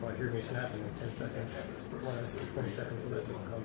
Well, hear me snapping in 10 seconds. 20 seconds of this will come.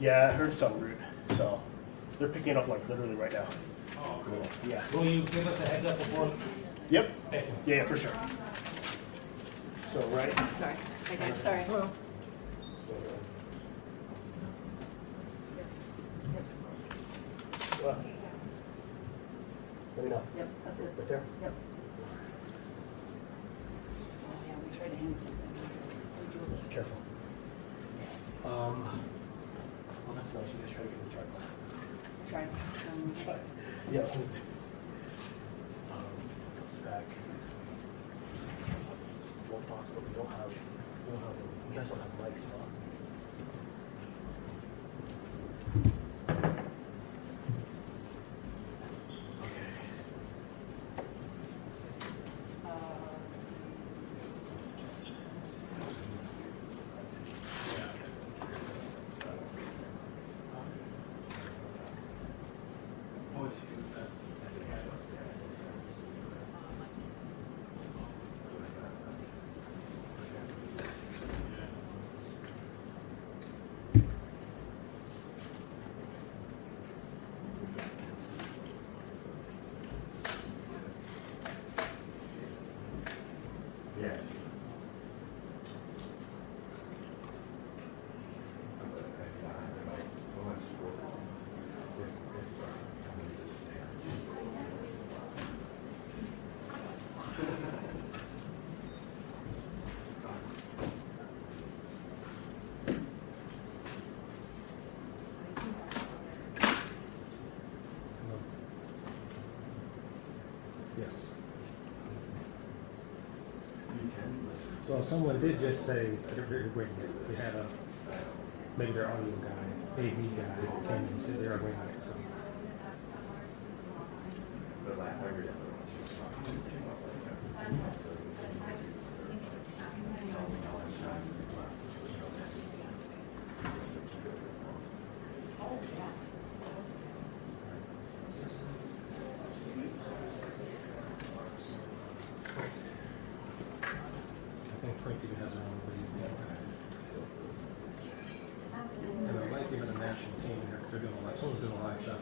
Yeah, I heard some route, so they're picking it up like literally right now. Oh, cool. Yeah. Will you give us a heads up before? Yep. Thank you. Yeah, for sure. So right. Sorry. Hi guys, sorry. Hello. Let me know. Yep, that's it. Right there. Yep. Oh yeah, we tried to hang something. Careful. Well, that's nice. You guys try to get in the truck. Tried. Yeah. Goes back. One box, but we don't have. You guys don't have mics, huh? Well, someone did just say, we had a, maybe their audio guy, AV guy, came and said they're away on it, so. I think Frankie has her own video. And I like even a national team here, because they're doing a live, someone's doing a live shot.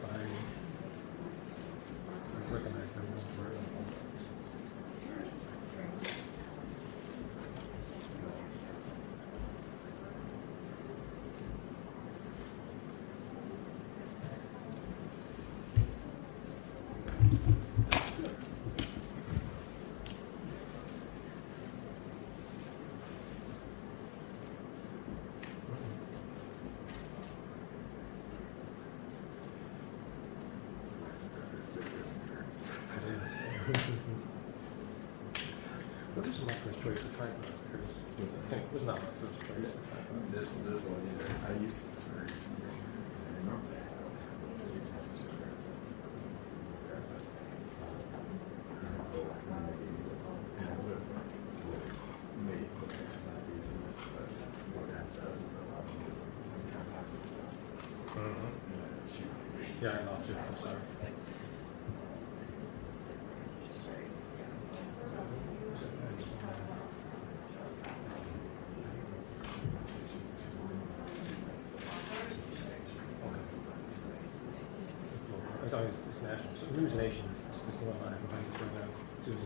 choice of tripod. It was not my first choice of tripod. This one either. I used to experience. Yeah, I lost it. I'm sorry. It's always it's national. So News Nation is the one I behind this right now. Susan.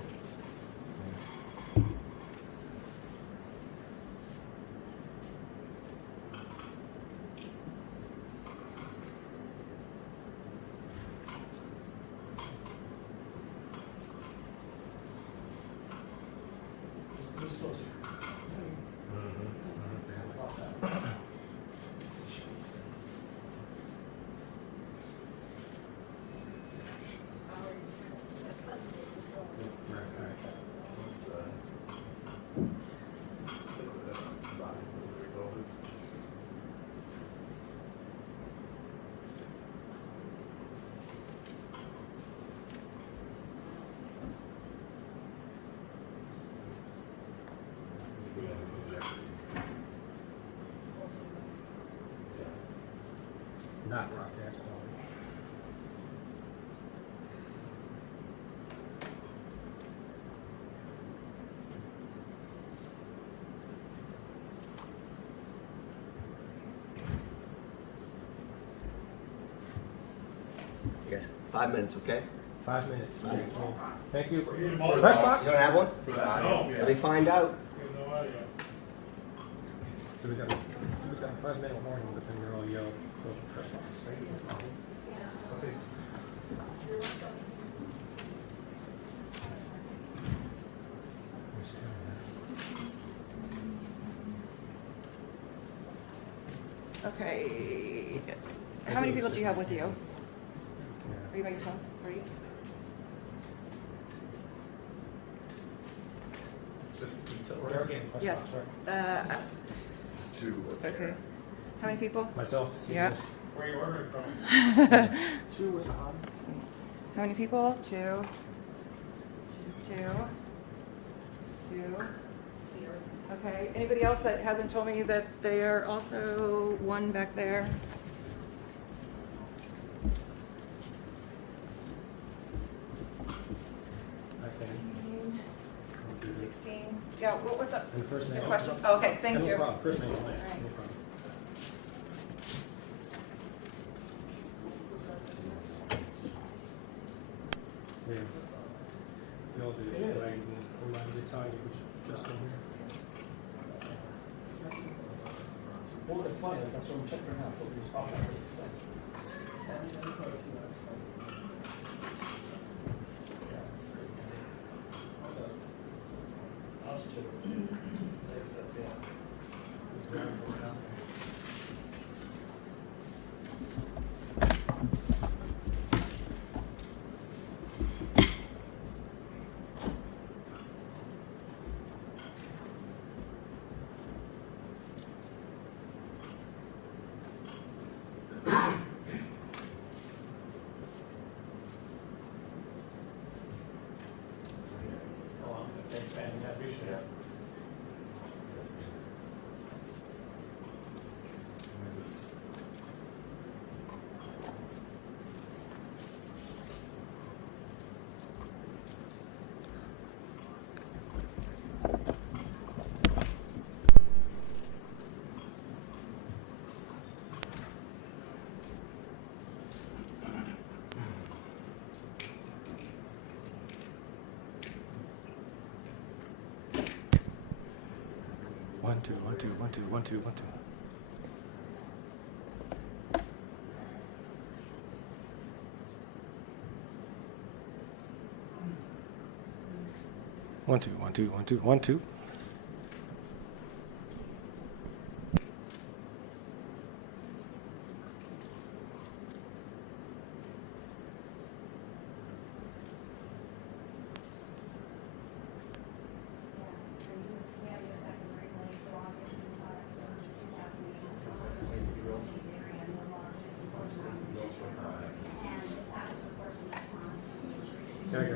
Not broadcast quality. Yes, 5 minutes, okay? 5 minutes. Thank you. You Press box? don't have one? No. Let me find out. So we got 5 minute warning, but then they're all yelled. Press box. Okay. Okay. How many people do you have with you? Are you by yourself? 3? Just pizza. We're getting press Yes. box, right? It's 2. Okay. How many people? Myself. Yeah. CBS. Where are you ordering from? 2 was on. How many people? 2. 2. 2. Okay. Anybody else that hasn't told me that they are also one back there? Okay. 16. Yeah. What was up? And first name. Your question? Oh, okay. Thank No you. problem. First name. Lance. All right. No problem. Yeah. Bill did it, but I reminded to tell you, which just in here. Well, it's funny, that's what I'm checking right now. Filters probably not really set. Thanks, man. Yeah, appreciate it. One, two, one, two, one, two, one, two, one, two. One, two, one, two, one, two, one, two.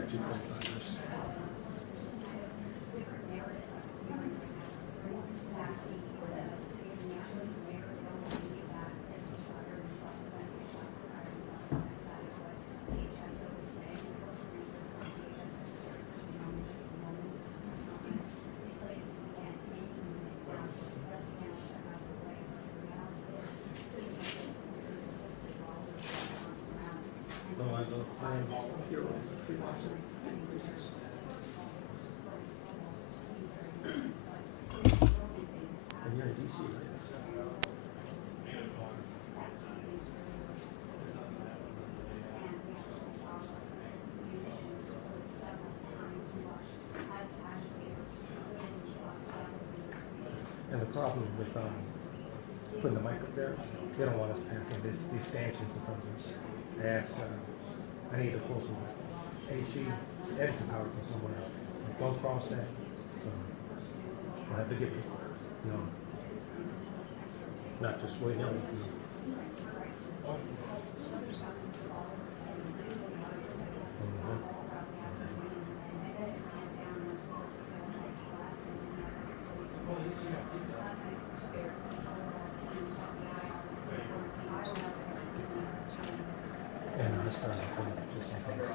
have 2 25ers. No, I am hero. And you're in DC, right? And the problem with putting the mic up there, they don't want us passing these stanchions in front of us. I asked, I need to pull some AC, Edison power from somewhere else. Don't cross that. So I'll have to get it, not just waiting on it. And I started just in case.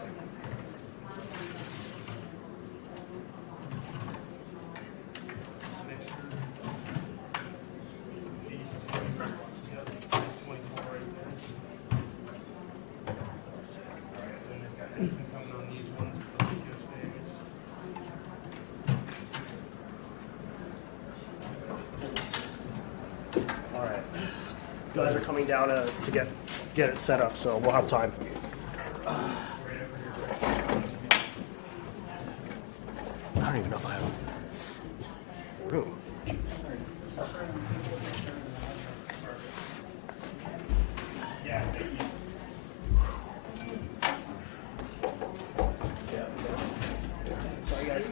All right. You guys are coming down to get it set up, so we'll have time. I don't even know if I have room. Yeah. Sorry, guys.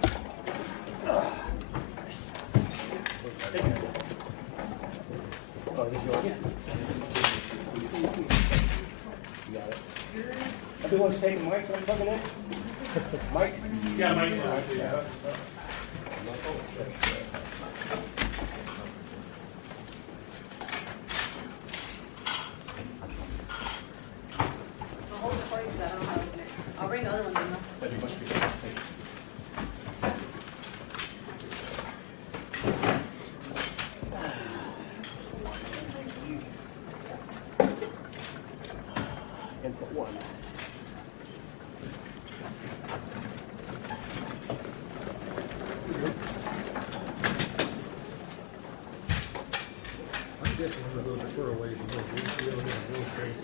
Oh, this is yours? You got it. Everyone's taking mics when I'm coming in? Mike? Yeah, Mike. I'll hold it for you because I don't know how to open it. I'll bring the other ones in though. Input 1. I'm guessing we're a little bit further away from the real face,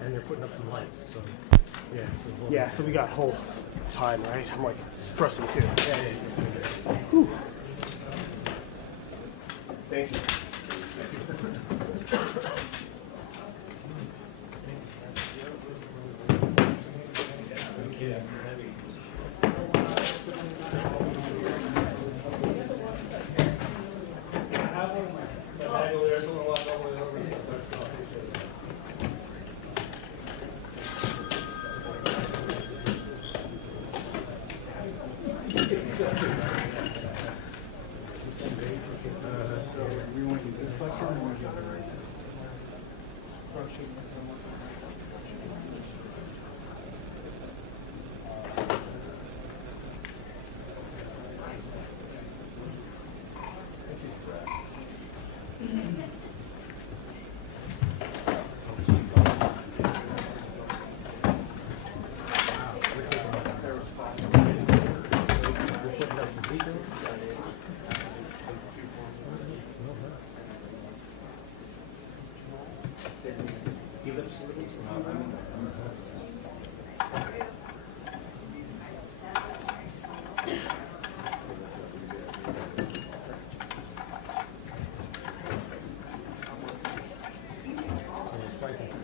and they're putting up some lights, so, yeah. Yeah, so we got whole time, right? I'm like stressing too. Yeah. Whew. Thank you.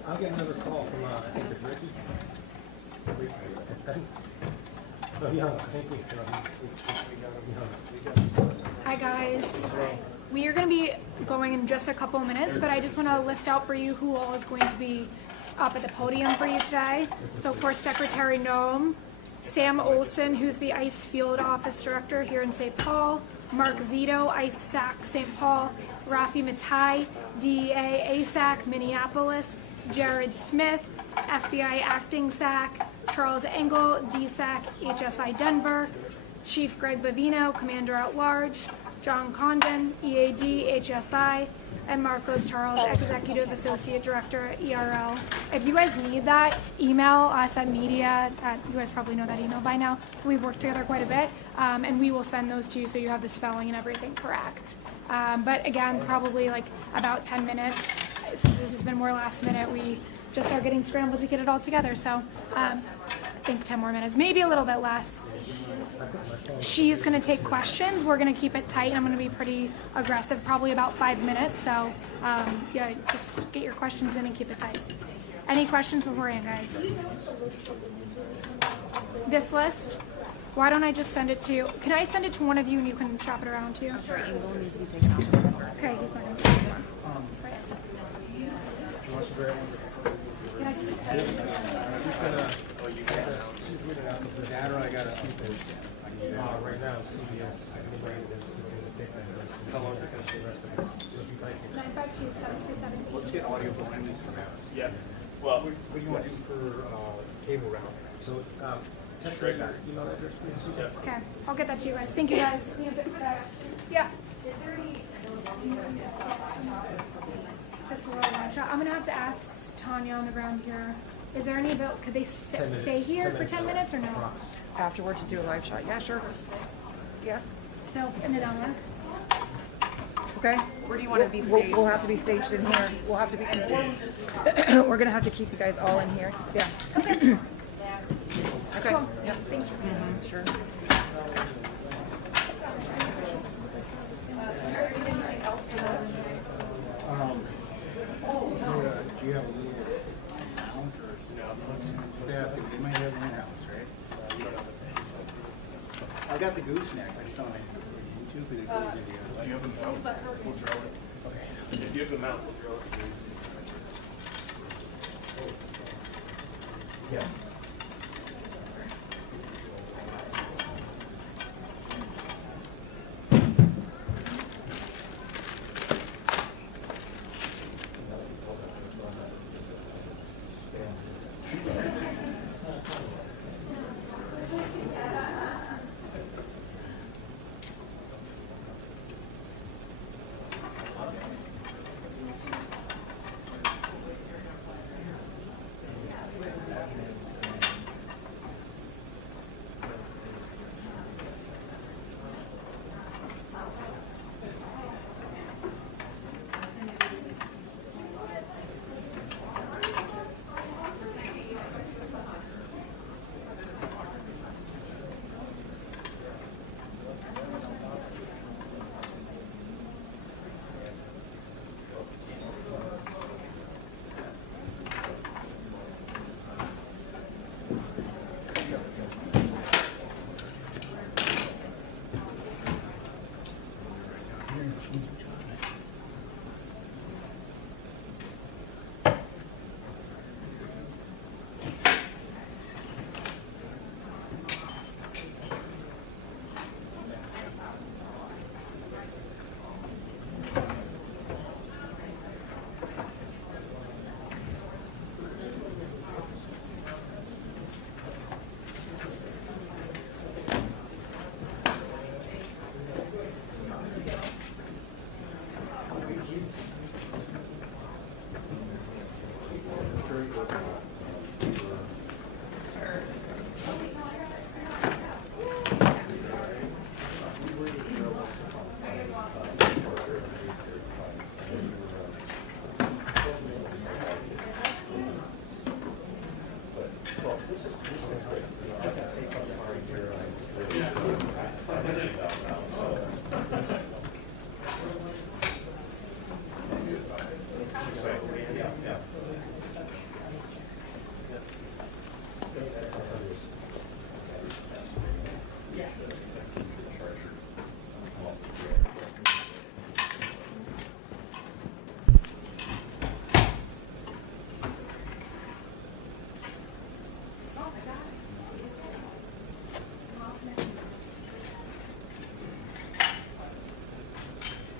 I'll get another call from, I think it's Ricky. No, Young, I think we Hi guys. We are going to be going in just a couple of minutes, but I just want to list out for you who all is going to be up at the podium for you today. So of course, Secretary Noem, Sam Olson, who's the Ice Field Office Director here in St. Paul, Mark Zito, Ice SAC St. Paul, Rafi Matai, DEA ASAC Minneapolis, Jared Smith, FBI Acting SAC, Charles Engel, DSAC HSI Denver, Chief Greg Bavino, Commander at Large, John Condon, EAD HSI, and Marcos Charles, Executive Associate Director at ERL. If you guys need that, email us at media. You guys probably know that email by now. We've worked together quite a bit, and we will send those to you so you have the spelling and everything correct. But again, probably like about 10 minutes. Since this has been more last minute, we just are getting scrambled to get it all together. So I think 10 more minutes, maybe a little bit less. She's going to take questions. We're going to keep it tight. I'm going to be pretty aggressive, probably about 5 minutes. So, yeah, just get your questions in and keep it tight. Any questions beforehand, guys? This list? Why don't I just send it to you? Can I send it to one of you and you can shop it around too? Sorry, Engel needs to be taken off the paper. Okay, he's not going to take it on. Right. Can I just text you? Right now, CBS, I can bring this, is going to take that. How long is it going to take the rest of this? So if you'd like to. 952-737. Let's get audio for Wendy's for now. Yeah, well, What do you want to do for cable round? So, text me your email address, please. Okay, I'll get that to you guys. Thank you guys. Yeah. 6 a little one shot. I'm gonna have to ask Tanya on the ground here. Is there any ability? Could they 10 minutes. stay here for 10 minutes or no? Afterwards, do a live shot. Yeah, sure. Yeah. So in the downward. Okay. Where do you want to be We'll, staged? we'll have to be staged in here. We'll have to be. We're gonna have to keep you guys all in here. Yeah. Okay. Yep. Thanks for being Sure. Do you have a little amount or they ask if they might have an in-house, right? I got the gooseneck. I just don't like YouTube because it goes into your if you have a mount, we'll drill it. Okay. If you have a mount, we'll drill it. Yeah.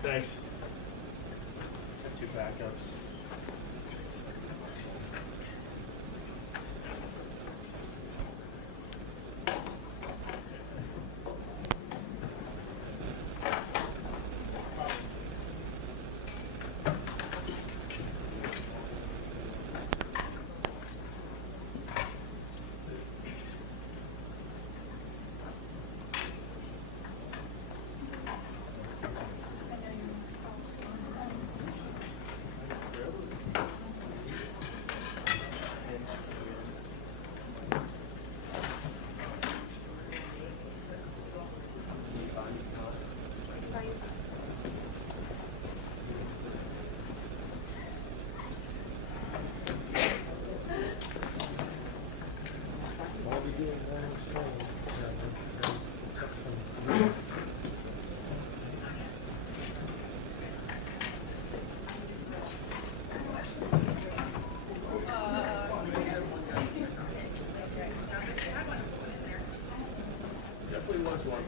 Thanks. Got 2 backups. Definitely was one.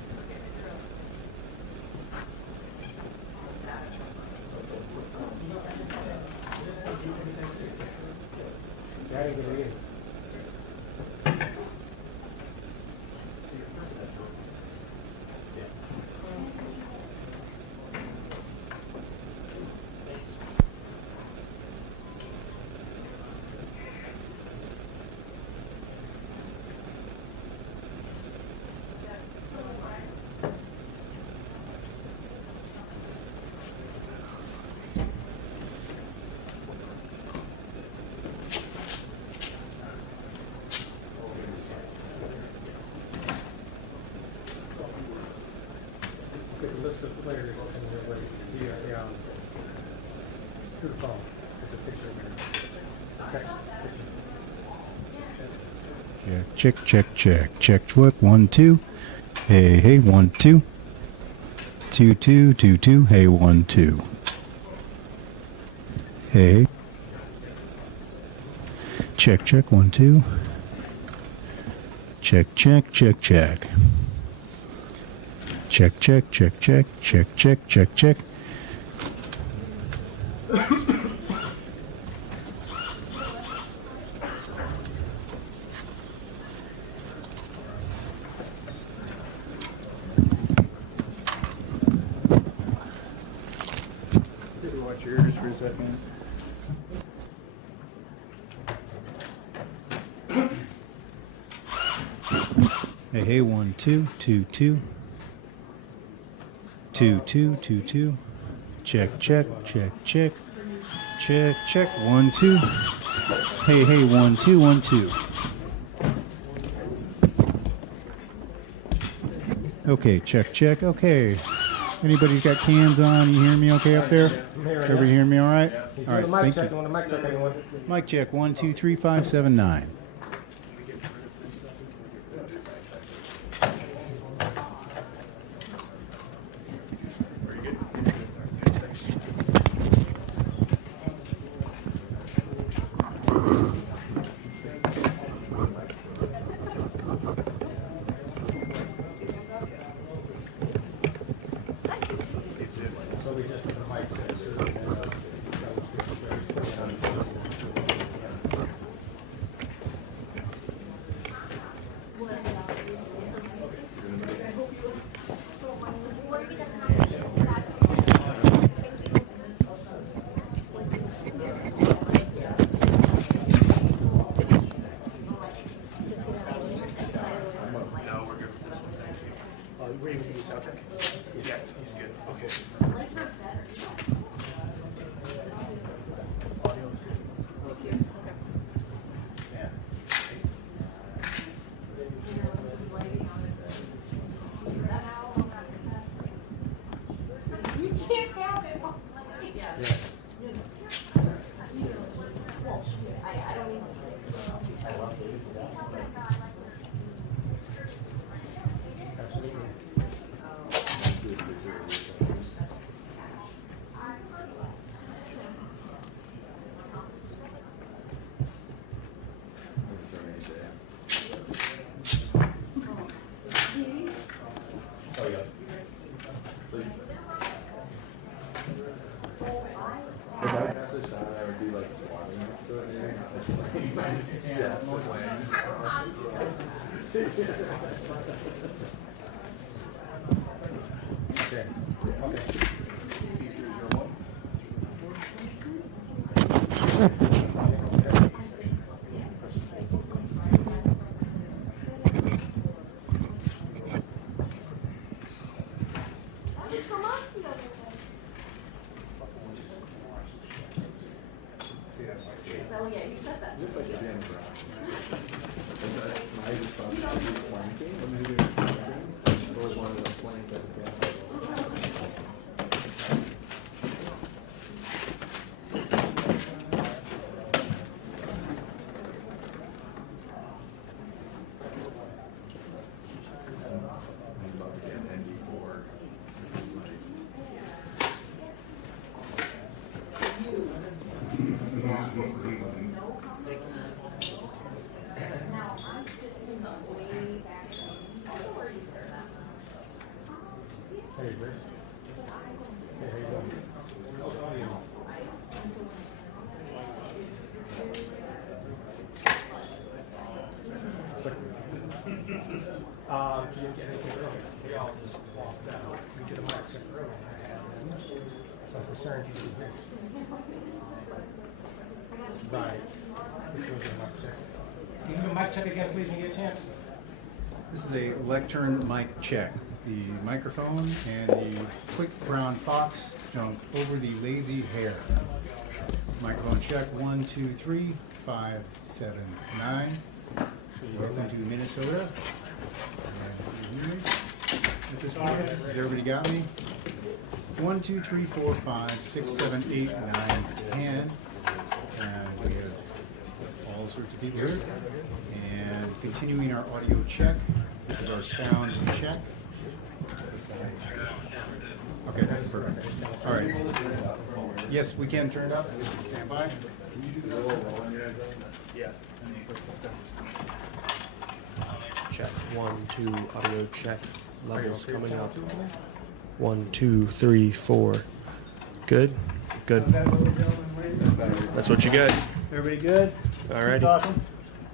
Yeah, I didn't get it either. Get the list of players and their way. Through the phone. It's a picture of it. It's a text picture. Check, check, check, check, check, 1, 2. Hey, hey, 1, 2. 2, 2, 2, 2. Hey, 1, 2. Hey. Check, check, 1, 2. Check, check, check, check. Check, check, check, check, check, check, check, check. Watch your ears for a second. Hey, hey, 1, 2, 2, 2. 2, 2, 2, 2. Check, check, check, check. Check, check, 1, 2. Hey, hey, 1, 2, 1, 2. Okay, check, check. Okay. Anybody got cans on? You hear me okay up there? Everybody hear me all right? All right, Mic thank check. you. On the mic check, anyone? Mic check, 1, 2, 3, 5, 7, 9. So we just did the mic check. No, we're good with this one. Thank you. Were you going to sound check? Yeah, he's good. Okay. If I got the shot, I would be like squatting next to it. My chest Okay. Okay. Oh, yeah, you said that. Just like sitting on the ground. I just thought it was planking. When they do planking, I always wanted to plank at the ground. I'm about to get an ND4. It's nice. Hey, Rick. Hey, how you doing? You didn't get anything early. They all just walked out. We did a mic check early, and I had them. So I'm concerned you didn't hear. Right. This was a mic check. Can you do a mic check again, please, when you get a chance? This is a lectern mic check. The microphone and the quick brown fox jump over the lazy hare. Microphone check 1, 2, 3, 5, 7, 9. Welcome to Minnesota. At this point, has everybody got me? 1, 2, 3, 4, 5, 6, 7, 8, 9, 10. And we have all sorts of people here. And continuing our audio check. This is our sound check. Okay, perfect. All right. Yes, we can turn it up. Stand by. Can you do this a little low on your end? Yeah. Check. 1, 2, audio check. Levels coming up. 1, 2, 3, 4. Good? Good. That's what you got. Everybody good? Alrighty. Talking?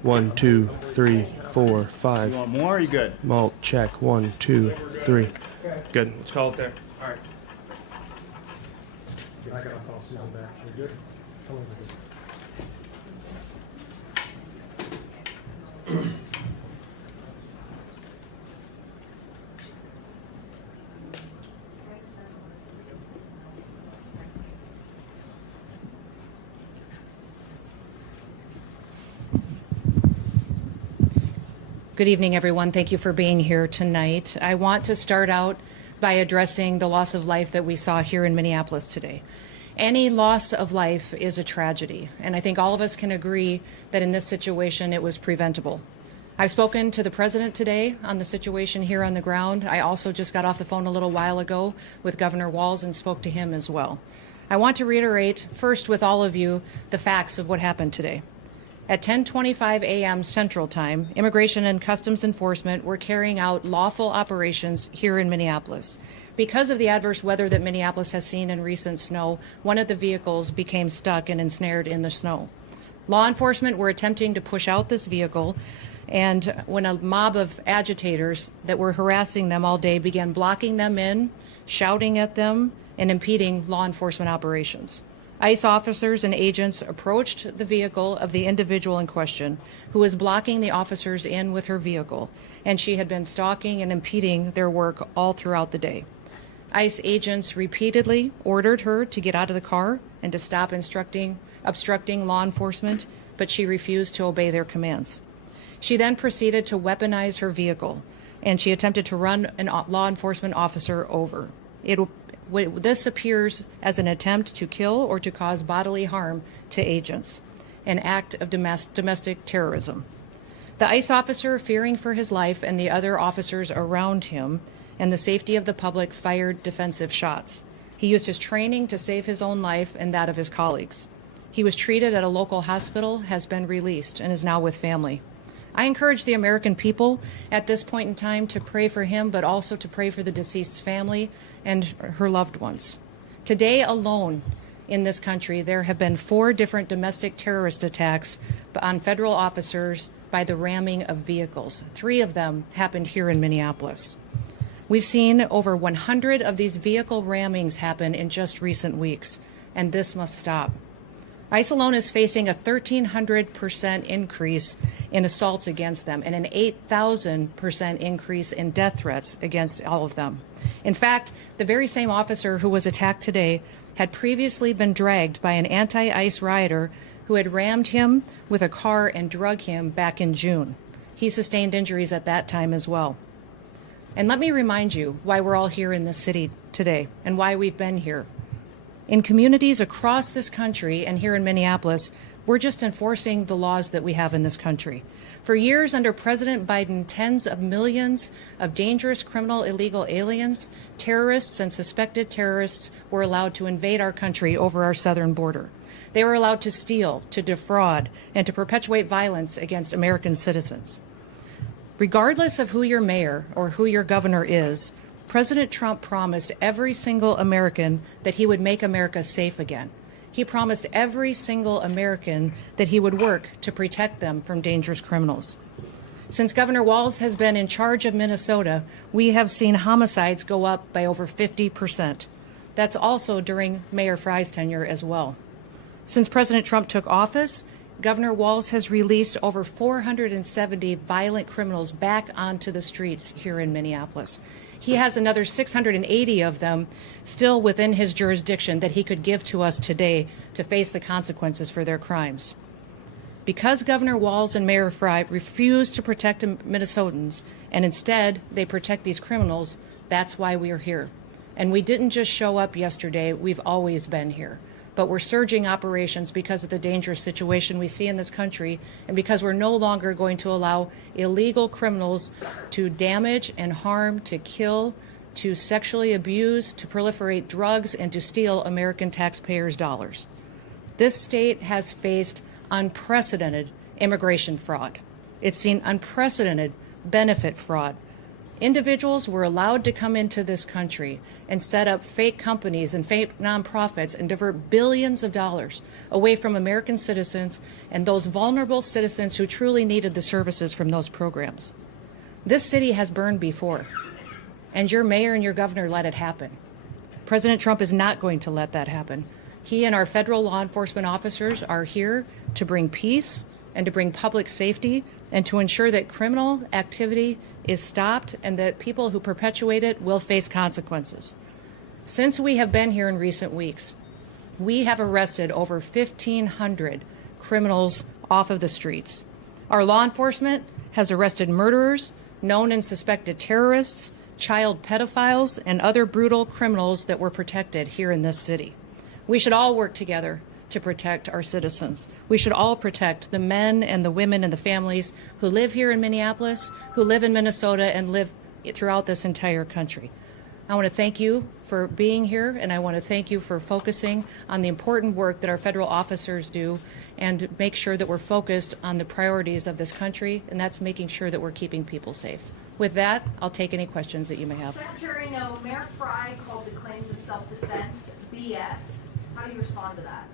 1, 2, 3, 4, 5. You want more? Or you good? Malt check. 1, 2, 3. Good. Let's call it there. All right. I gotta call Susan back. You good? Tell her we're good. Good evening, everyone. Thank you for being here tonight. I want to start out by addressing the loss of life that we saw here in Minneapolis today. Any loss of life is a tragedy, and I think all of us can agree that in this situation it was preventable. I've spoken to the president today on the situation here on the ground. I also just got off the phone a little while ago with Governor Walz and spoke to him as well. I want to reiterate first with all of you the facts of what happened today. At 10:25 a.m. Central Time, Immigration and Customs Enforcement were carrying out lawful operations here in Minneapolis. Because of the adverse weather that Minneapolis has seen in recent snow, one of the vehicles became stuck and ensnared in the snow. Law enforcement were attempting to push out this vehicle, and when a mob of agitators that were harassing them all day began blocking them in, shouting at them, and impeding law enforcement operations. ICE officers and agents approached the vehicle of the individual in question, who was blocking the officers in with her vehicle, and she had been stalking and impeding their work all throughout the day. ICE agents repeatedly ordered her to get out of the car and to stop obstructing law enforcement, but she refused to obey their commands. She then proceeded to weaponize her vehicle, and she attempted to run a law enforcement officer over. This appears as an attempt to kill or to cause bodily harm to agents, an act of domestic terrorism. The ICE officer, fearing for his life and the other officers around him and the safety of the public, fired defensive shots. He used his training to save his own life and that of his colleagues. He was treated at a local hospital, has been released, and is now with family. I encourage the American people at this point in time to pray for him, but also to pray for the deceased's family and her loved ones. Today alone in this country, there have been 4 different domestic terrorist attacks on federal officers by the ramming of vehicles. 3 of them happened here in Minneapolis. We've seen over 100 of these vehicle rammings happen in just recent weeks, and this must stop. ICE alone is facing a 1,300% increase in assaults against them and an 8,000% increase in death threats against all of them. In fact, the very same officer who was attacked today had previously been dragged by an anti-ICE rioter who had rammed him with a car and drug him back in June. He sustained injuries at that time as well. And let me remind you why we're all here in this city today and why we've been here. In communities across this country and here in Minneapolis, we're just enforcing the laws that we have in this country. For years under President Biden, tens of millions of dangerous criminal illegal aliens, terrorists, and suspected terrorists were allowed to invade our country over our southern border. They were allowed to steal, to defraud, and to perpetuate violence against American citizens. Regardless of who your mayor or who your governor is, President Trump promised every single American that he would make America safe again. He promised every single American that he would work to protect them from dangerous criminals. Since Governor Walz has been in charge of Minnesota, we have seen homicides go up by over 50%. That's also during Mayor Frey's tenure as well. Since President Trump took office, Governor Walz has released over 470 violent criminals back onto the streets here in Minneapolis. He has another 680 of them still within his jurisdiction that he could give to us today to face the consequences for their crimes. Because Governor Walz and Mayor Frey refuse to protect Minnesotans and instead they protect these criminals, that's why we are here. And we didn't just show up yesterday, we've always been here. But we're surging operations because of the dangerous situation we see in this country and because we're no longer going to allow illegal criminals to damage and harm, to kill, to sexually abuse, to proliferate drugs, and to steal American taxpayers' dollars. This state has faced unprecedented immigration fraud. It's seen unprecedented benefit fraud. Individuals were allowed to come into this country and set up fake companies and fake nonprofits and divert billions of dollars away from American citizens and those vulnerable citizens who truly needed the services from those programs. This city has burned before, and your mayor and your governor let it happen. President Trump is not going to let that happen. He and our federal law enforcement officers are here to bring peace and to bring public safety and to ensure that criminal activity is stopped and that people who perpetuate it will face consequences. Since we have been here in recent weeks, we have arrested over 1,500 criminals off of the streets. Our law enforcement has arrested murderers, known and suspected terrorists, child pedophiles, and other brutal criminals that were protected here in this city. We should all work together to protect our citizens. We should all protect the men and the women and the families who live here in Minneapolis, who live in Minnesota, and live throughout this entire country. I want to thank you for being here, and I want to thank you for focusing on the important work that our federal officers do and make sure that we're focused on the priorities of this country, and that's making sure that we're keeping people safe. With that, I'll take any questions that you may have. Secretary Noem, Mayor Frey called the claims of self-defense BS. How do you respond to that?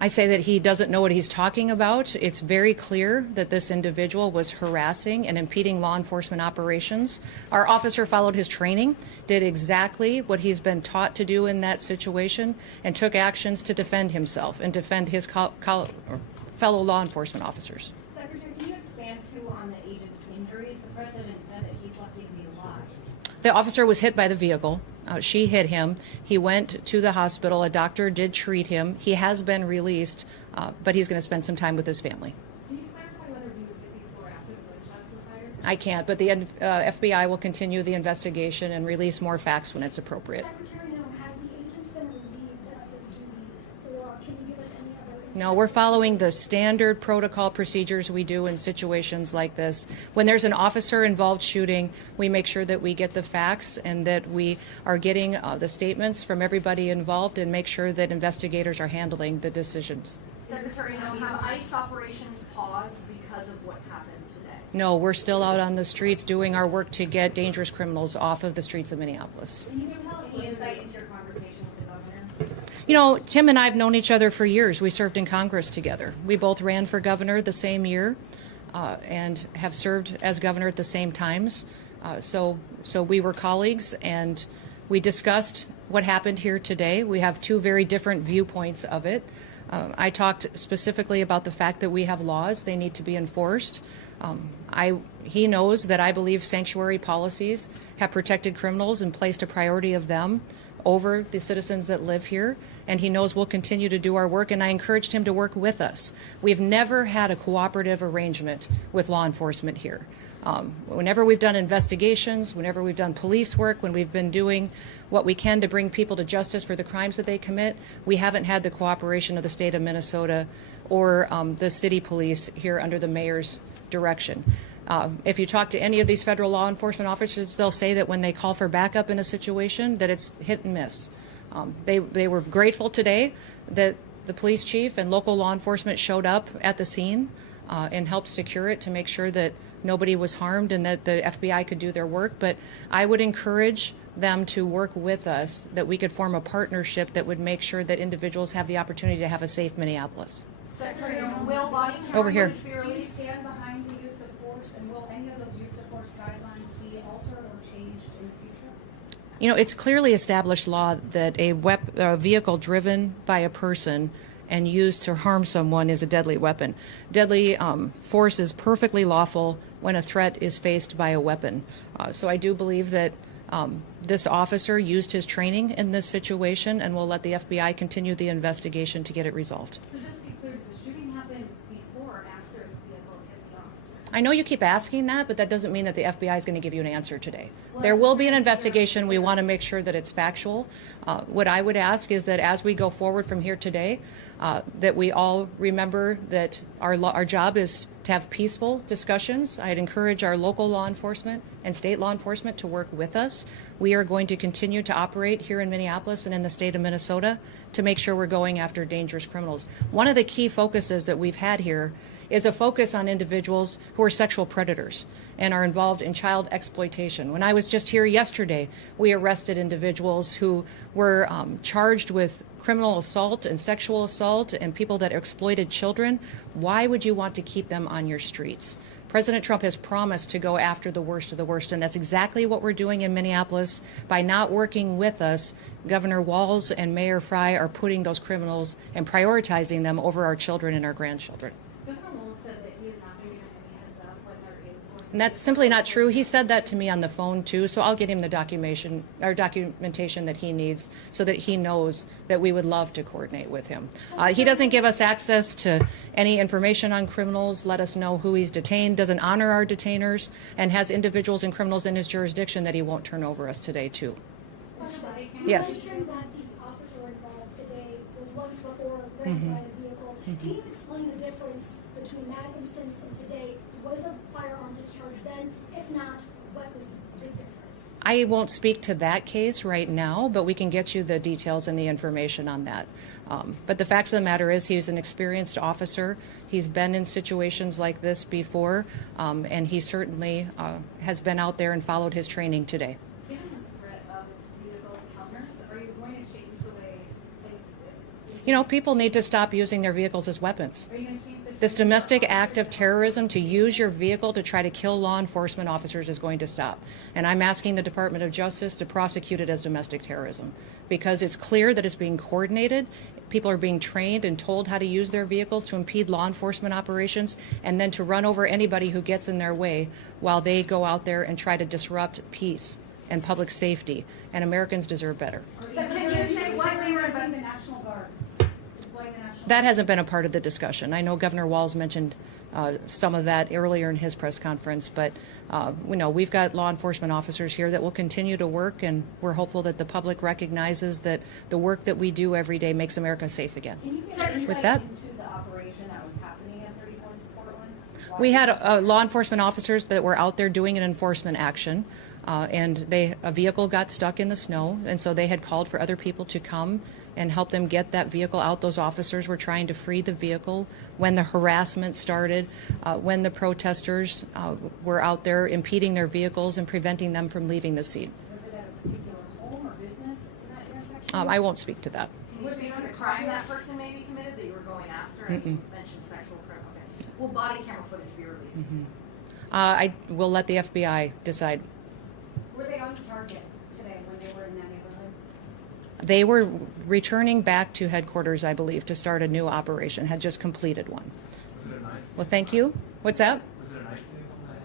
I say that he doesn't know what he's talking about. It's very clear that this individual was harassing and impeding law enforcement operations. Our officer followed his training, did exactly what he's been taught to do in that situation, and took actions to defend himself and defend his fellow law enforcement officers. Secretary, can you expand too on the agent's injuries? The president said that he's lucky to be alive. The officer was hit by the vehicle. She hit him. He went to the hospital. A doctor did treat him. He has been released, but he's going to spend some time with his family. Can you clarify whether he was hit before or after the gunshots were fired? I can't, but the FBI will continue the investigation and release more facts when it's appropriate. Secretary Noem, has the agent been relieved of his duty, or can you give us any other No, we're following the standard protocol procedures we do in situations like this. When there's an officer-involved shooting, we make sure that we get the facts and that we are getting the statements from everybody involved and make sure that investigators are handling the decisions. Secretary Noem, have ICE operations paused because of what happened today? No, we're still out on the streets doing our work to get dangerous criminals off of the streets of Minneapolis. Can you give us any insight into your conversation with the governor? You know, Tim and I have known each other for years. We served in Congress together. We both ran for governor the same year and have served as governor at the same times. So we were colleagues, and we discussed what happened here today. We have two very different viewpoints of it. I talked specifically about the fact that we have laws. They need to be enforced. He knows that I believe sanctuary policies have protected criminals and placed a priority of them over the citizens that live here, and he knows we'll continue to do our work, and I encouraged him to work with us. We've never had a cooperative arrangement with law enforcement here. Whenever we've done investigations, whenever we've done police work, when we've been doing what we can to bring people to justice for the crimes that they commit, we haven't had the cooperation of the state of Minnesota or the city police here under the mayor's direction. If you talk to any of these federal law enforcement officers, they'll say that when they call for backup in a situation, that it's hit and miss. They were grateful today that the police chief and local law enforcement showed up at the scene and helped secure it to make sure that nobody was harmed and that the FBI could do their work. But I would encourage them to work with us, that we could form a partnership that would make sure that individuals have the opportunity to have a safe Minneapolis. Secretary Noem, will body Over here. cameras Do you stand behind the use of force, and will any of those use of force guidelines be altered or changed in the future? You know, it's clearly established law that a vehicle driven by a person and used to harm someone is a deadly weapon. Deadly force is perfectly lawful when a threat is faced by a weapon. So I do believe that this officer used his training in this situation, and we'll let the FBI continue the investigation to get it resolved. So just to be clear, did the shooting happen before or after the vehicle hit the officer? I know you keep asking that, but that doesn't mean that the FBI is going to give you an answer today. There will be an investigation. We want to make sure that it's factual. What I would ask is that as we go forward from here today, that we all remember that our job is to have peaceful discussions. I'd encourage our local law enforcement and state law enforcement to work with us. We are going to continue to operate here in Minneapolis and in the state of Minnesota to make sure we're going after dangerous criminals. One of the key focuses that we've had here is a focus on individuals who are sexual predators and are involved in child exploitation. When I was just here yesterday, we arrested individuals who were charged with criminal assault and sexual assault and people that exploited children. Why would you want to keep them on your streets? President Trump has promised to go after the worst of the worst, and that's exactly what we're doing in Minneapolis. By not working with us, Governor Walz and Mayor Frey are putting those criminals and prioritizing them over our children and our grandchildren. Governor Walz said that he is not giving any heads up when there is going to And that's simply not true. He said that to me on the phone too, so I'll get him the documentation that he needs so that he knows that we would love to coordinate with him. He doesn't give us access to any information on criminals, let us know who he's detained, doesn't honor our detainers, and has individuals and criminals in his jurisdiction that he won't turn over us today too. Yes. You mentioned that the officer involved today was once before raped by a vehicle. Can you explain the difference between that instance and today? Was a firearm discharged then? If not, what was the big difference? I won't speak to that case right now, but we can get you the details and the information on that. But the facts of the matter is he's an experienced officer. He's been in situations like this before, and he certainly has been out there and followed his training today. Given the threat of vehicle encounters, are you going to change the way police? You know, people need to stop using their vehicles as weapons. Are you going to change the This domestic act of terrorism to use your vehicle to try to kill law enforcement officers is going to stop. And I'm asking the Department of Justice to prosecute it as domestic terrorism because it's clear that it's being coordinated. People are being trained and told how to use their vehicles to impede law enforcement operations and then to run over anybody who gets in their way while they go out there and try to disrupt peace and public safety. And Americans deserve better. So can you say what they were the investigating? National Guard? Deploying the National That hasn't been a part of the discussion. I know Governor Walz mentioned some of that earlier in his press conference, but we know we've got law enforcement officers here that will continue to work, and we're hopeful that the public recognizes that the work that we do every day makes America safe again. Can you get With insight that, into the operation that was happening at 34th Portland? we had law enforcement officers that were out there doing an enforcement action, and a vehicle got stuck in the snow, and so they had called for other people to come and help them get that vehicle out. Those officers were trying to free the vehicle when the harassment started, when the protesters were out there impeding their vehicles and preventing them from leaving the scene. Was it at a particular home or business in that intersection? I won't speak to that. Can Can you speak to the crime that person may be committed that you were going after? And you mentioned sexual crime. Okay. Will body camera footage be released? I will let the FBI decide. Were they on target today when they were in that neighborhood? They were returning back to headquarters, I believe, to start a new operation, had just completed one. Was it a nice? Well, thank you. What's that? Was it a nice vehicle that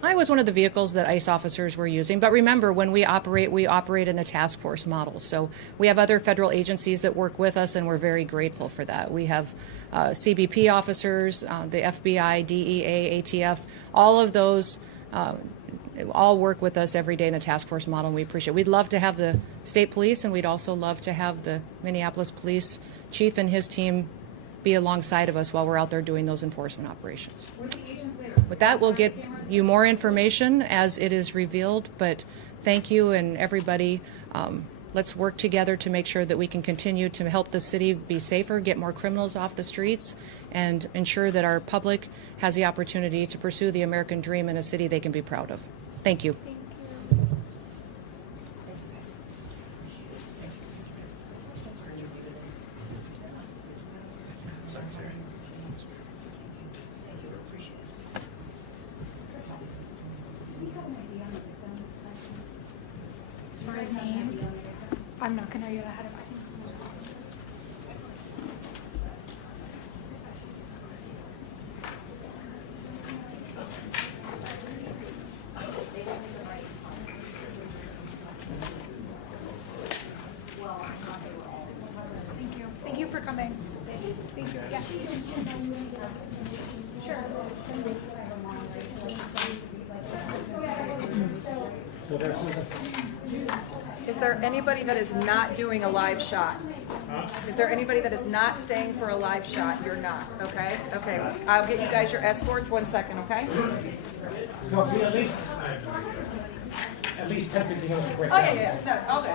had? I was one of the vehicles that ICE officers were using. But remember, when we operate in a task force model. So we have other federal agencies that work with us, and we're very grateful for that. We have CBP officers, the FBI, DEA, ATF, all of those all work with us every day in a task force model, and we appreciate it. We'd love to have the state police, and we'd also love to have the Minneapolis police chief and his team be alongside of us while we're out there doing those enforcement operations. With that, we'll get you more information as it is revealed, but thank you and everybody. Let's work together to make sure that we can continue to help the city be safer, get more criminals off the streets, and ensure that our public has the opportunity to pursue the American dream in a city they can be proud of. Thank you. As far as name, I'm not gonna get ahead of it. Thank you. Thank you for coming. Thank you. Yeah. Sure. So there's Susan. Is there anybody that is not doing a live shot? Is there anybody that is not staying for a live shot? You're not, okay? Okay, I'll get you guys your escorts, 1 second, okay? No, we at least 10, 15 minutes break. Oh, yeah, no, okay.